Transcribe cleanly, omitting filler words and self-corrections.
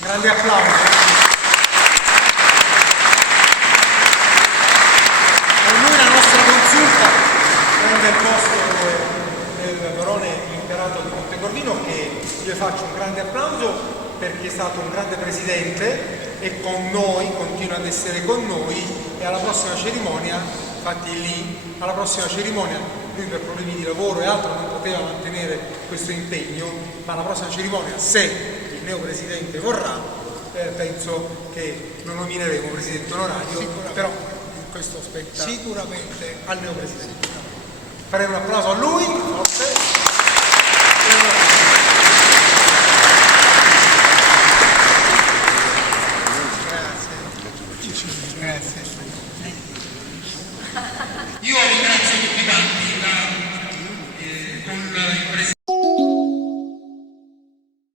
Grande applauso. Per lui la nostra consulta prende il posto del barone imperato di Montecorvino, che io faccio un grande applauso perché è stato un grande presidente e con noi, continua ad essere con noi, e alla prossima cerimonia, infatti lì, alla prossima cerimonia, lui per problemi di lavoro e altro non poteva mantenere questo impegno, ma alla prossima cerimonia, se il neopresidente vorrà, penso che lo nomineremo presidente onorario, però questo spetta sicuramente al neopresidente. Faremo un applauso a lui, forse. Grazie. Io ringrazio tutti quanti con